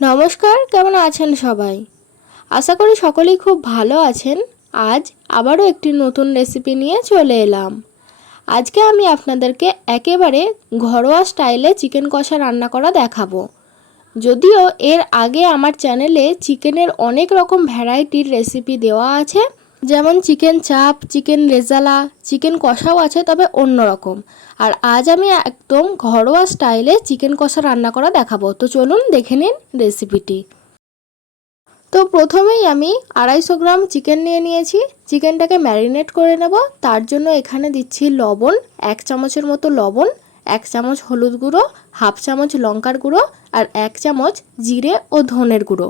নমস্কার, কেমন আছেন সবাই? আশা করি সকলেই খুব ভালো আছেন। আজ আবারও একটি নতুন রেসিপি নিয়ে চলে এলাম। আজকে আমি আপনাদেরকে একেবারে ঘরোয়া স্টাইলে চিকেন কষা রান্না করা দেখাবো। যদিও এর আগে আমার চ্যানেলে চিকেনের অনেক রকম ভ্যারাইটির রেসিপি দেওয়া আছে, যেমন চিকেন চাপ, চিকেন রেজালা, চিকেন কষাও আছে, তবে অন্যরকম। আর আজ আমি একদম ঘরোয়া স্টাইলে চিকেন কষা রান্না করা দেখাবো। তো চলুন দেখে নিন রেসিপিটি। তো প্রথমেই আমি 250 গ্রাম চিকেন নিয়ে নিয়েছি। চিকেনটাকে ম্যারিনেট করে নেব। তার জন্য এখানে দিচ্ছি লবণ, 1 চামচের মতো লবণ, 1 চামচ হলুদ গুঁড়ো, হাফ চামচ লঙ্কার গুঁড়ো আর 1 চামচ জিরে ও ধনের গুঁড়ো।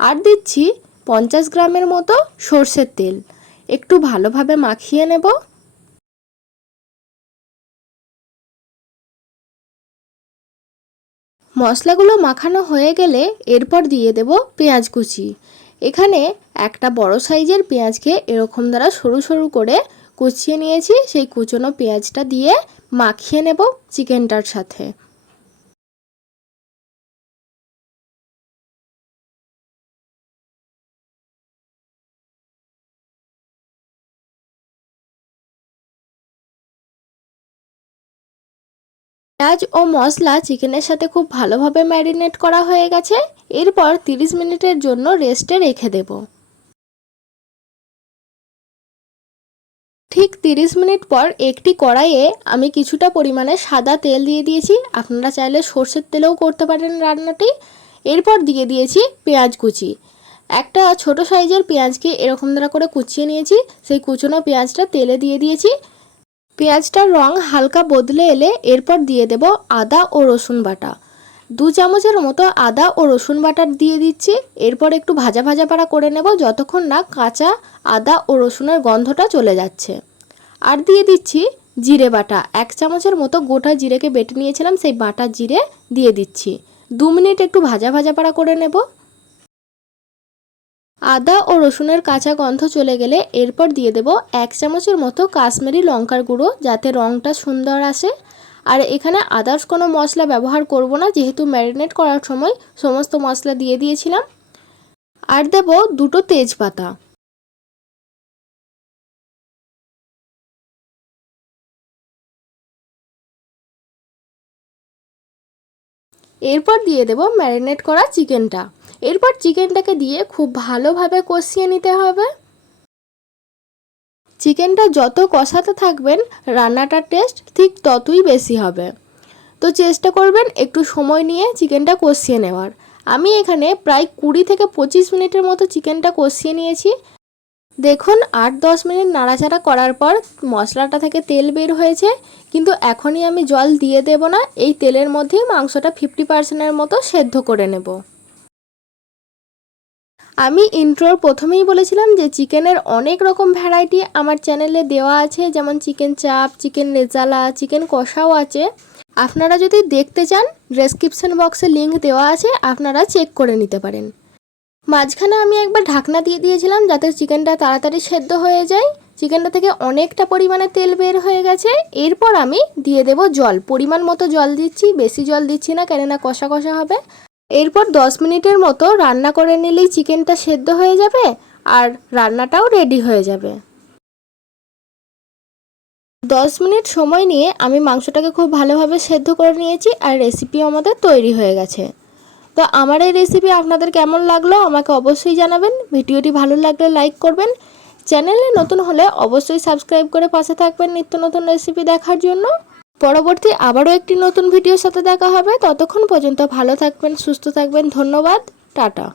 আর দিচ্ছি 50 গ্রামের মতো সর্ষের তেল। একটু ভালোভাবে মাখিয়ে নেব। মশলাগুলো মাখানো হয়ে গেলে এরপর দিয়ে দেব পেঁয়াজ কুচি। এখানে একটা বড় সাইজের পেঁয়াজকে এরকম দ্বারা সরু সরু করে কুচিয়ে নিয়েছি। সেই কুচনো পেঁয়াজটা দিয়ে মাখিয়ে নেব চিকেনটার সাথে। পেঁয়াজ ও মশলা চিকেনের সাথে খুব ভালোভাবে ম্যারিনেট করা হয়ে গেছে। এরপর 30 মিনিটের জন্য রেস্টে রেখে দেব। ঠিক 30 মিনিট পর একটি কড়াইয়ে আমি কিছুটা পরিমাণে সাদা তেল দিয়ে দিয়েছি। আপনারা চাইলে সর্ষের তেলেও করতে পারেন রান্নাটি। এরপর দিয়ে দিয়েছি পেঁয়াজ কুচি। একটা ছোট সাইজের পেঁয়াজকে এরকম দ্বারা করে কুচিয়ে নিয়েছি। সেই কুচনো পেঁয়াজটা তেলে দিয়ে দিয়েছি। পেঁয়াজটার রং হালকা বদলে এলে এরপর দিয়ে দেব আদা ও রসুন বাটা। 2 চামচের মতো আদা ও রসুন বাটা দিয়ে দিচ্ছি। এরপর একটু ভাজা ভাজা পাড়া করে নেব যতক্ষণ না কাঁচা আদা ও রসুনের গন্ধটা চলে যাচ্ছে। আর দিয়ে দিচ্ছি জিরে বাটা। 1 চামচের মতো গোটা জিরেকে বেটে নিয়েছিলাম, সেই বাটা জিরে দিয়ে দিচ্ছি। 2 মিনিট একটু ভাজা ভাজা পাড়া করে নেব। আদা ও রসুনের কাঁচা গন্ধ চলে গেলে এরপর দিয়ে দেব 1 চামচের মতো কাশ্মীরি লঙ্কার গুঁড়ো, যাতে রঙটা সুন্দর আসে। আর এখানে আদার্স কোনো মশলা ব্যবহার করব না, যেহেতু ম্যারিনেট করার সময় সমস্ত মশলা দিয়ে দিয়েছিলাম। আর দেব 2টো তেজপাতা। এরপর দিয়ে দেব ম্যারিনেট করা চিকেনটা। এরপর চিকেনটাকে দিয়ে খুব ভালোভাবে কষিয়ে নিতে হবে। চিকেনটা যত কষাতে থাকবেন রান্নাটার টেস্ট ঠিক ততই বেশি হবে। তো চেষ্টা করবেন একটু সময় নিয়ে চিকেনটা কষিয়ে নেওয়ার। আমি এখানে প্রায় 20 থেকে 25 মিনিটের মতো চিকেনটা কষিয়ে নিয়েছি। দেখুন 8-10 মিনিট নাড়াচাড়া করার পর মশলাটা থেকে তেল বের হয়েছে, কিন্তু এখনই আমি জল দিয়ে দেব না। এই তেলের মধ্যেই মাংসটা 50%-এর মতো সেদ্ধ করে নেব। আমি ইন্ট্রোর প্রথমেই বলেছিলাম যে চিকেনের অনেক রকম ভ্যারাইটি আমার চ্যানেলে দেওয়া আছে, যেমন চিকেন চাপ, চিকেন রেজালা, চিকেন কষাও আছে। আপনারা যদি দেখতে চান ডেসক্রিপশন বক্সে লিংক দেওয়া আছে, আপনারা চেক করে নিতে পারেন। মাঝখানে আমি একবার ঢাকনা দিয়ে দিয়েছিলাম যাতে চিকেনটা তাড়াতাড়ি সেদ্ধ হয়ে যায়। চিকেনটা থেকে অনেকটা পরিমাণে তেল বের হয়ে গেছে। এরপর আমি দিয়ে দেব জল, পরিমাণ মতো জল দিচ্ছি, বেশি জল দিচ্ছি না, কেননা কষা কষা হবে। এরপর 10 মিনিটের মতো রান্না করে নিলেই চিকেনটা সেদ্ধ হয়ে যাবে আর রান্নাটাও রেডি হয়ে যাবে। 10 মিনিট সময় নিয়ে আমি মাংসটাকে খুব ভালোভাবে সেদ্ধ করে নিয়েছি আর রেসিপি আমাদের তৈরি হয়ে গেছে। তো আমার এই রেসিপি আপনাদের কেমন লাগলো আমাকে অবশ্যই জানাবেন। ভিডিওটি ভালো লাগলে লাইক করবেন। চ্যানেলে নতুন হলে অবশ্যই সাবস্ক্রাইব করে পাশে থাকবেন নিত্য নতুন রেসিপি দেখার জন্য। পরবর্তী আবারও একটি নতুন ভিডিওর সাথে দেখা হবে। ততক্ষণ পর্যন্ত ভালো থাকবেন, সুস্থ থাকবেন। ধন্যবাদ। টাটা।